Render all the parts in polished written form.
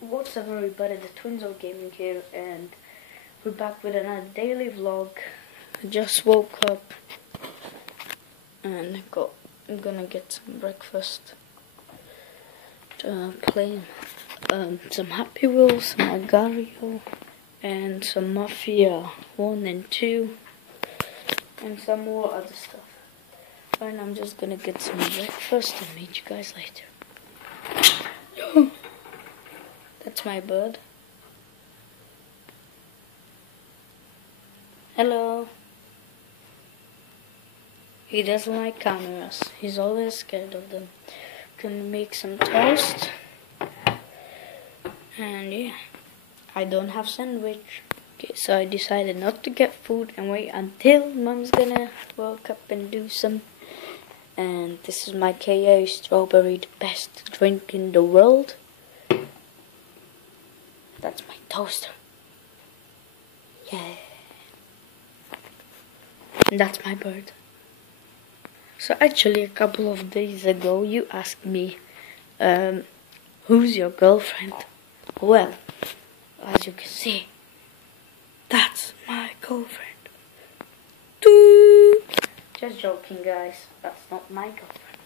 What's up everybody, the Twins of Gaming here, and we're back with another daily vlog. I just woke up and I'm gonna get some breakfast. Playing some Happy Wheels, some Agario, and some Mafia 1 and 2, and some more other stuff. And I'm just gonna get some breakfast and meet you guys later. That's my bird. Hello. He doesn't like cameras. He's always scared of them. Gonna make some toast. And yeah, I don't have sandwich. Okay, so I decided not to get food and wait until Mom's gonna wake up and do some. And this is my KA strawberry, the best drink in the world. That's my toaster. Yeah. And that's my bird. So actually a couple of days ago you asked me, who's your girlfriend? Well, as you can see, that's my girlfriend. Doo! Just joking guys, that's not my girlfriend.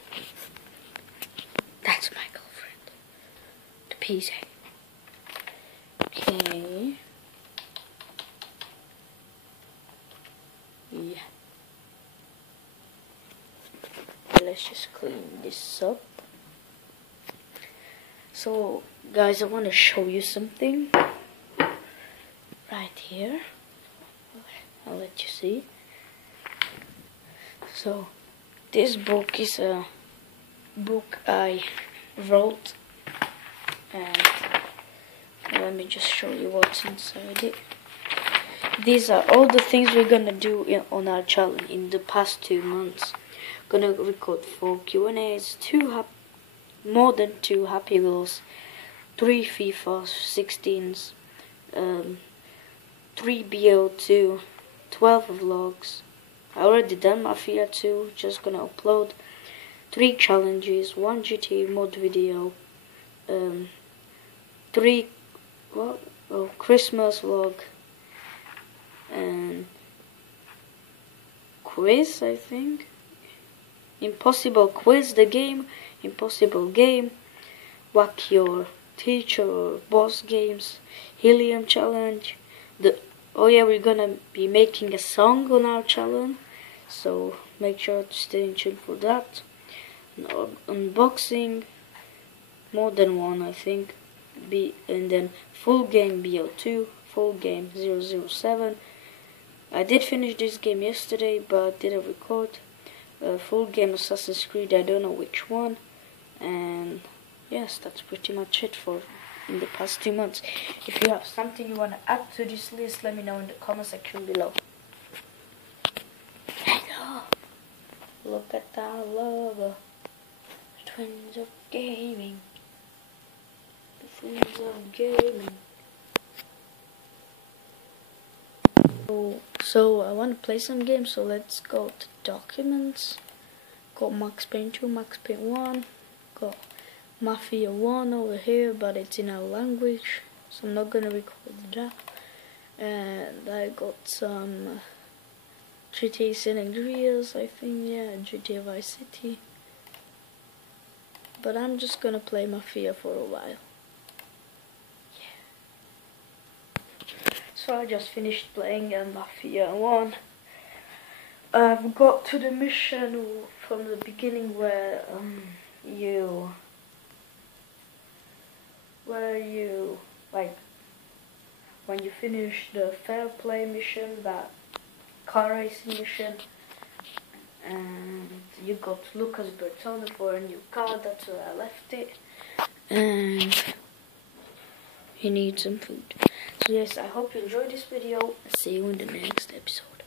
That's my girlfriend. The PZ. Okay. Yeah. Let's just clean this up. So, guys, I want to show you something. Right here. I'll let you see. So, this book is a book I wrote. And let me just show you what's inside it. These are all the things we're gonna do on our challenge in the past 2 months. Gonna record 4 Q&As, more than 2 Happy Wheels, 3 FIFA 16s, 3 BO2, 12 vlogs. I already done Mafia 2, just gonna upload 3 challenges, 1 GTA mod video, 3 Christmas vlog, and quiz, I think. Impossible quiz, the game, impossible game, whack your teacher or boss games, helium challenge. Oh yeah, we're gonna be making a song on our challenge, so make sure to stay in tune for that. Unboxing, more than 1 I think, and then full game BO2, full game 007. I did finish this game yesterday, but didn't record. Full game Assassin's Creed, I don't know which one. And yes, that's pretty much it for in the past 2 months. If you have something you want to add to this list, let me know in the comment section below. Hello. Look at our logo. The Twins of Gaming. The Twins of Gaming. So I want to play some games, so let's go to documents. Got Max Payne 2, Max Payne 1, got Mafia 1 over here, but it's in our language, so I'm not gonna record that. And I got some GTA San Andreas, I think, yeah, GTA Vice City. But I'm just gonna play Mafia for a while. So I just finished playing Mafia 1. I've got to the mission from the beginning where you like when you finish the fair play mission, that car racing mission, and you got Lucas Bertone for a new car. That's where I left it, and he needs some food. So yes, I hope you enjoyed this video. See you in the next episode.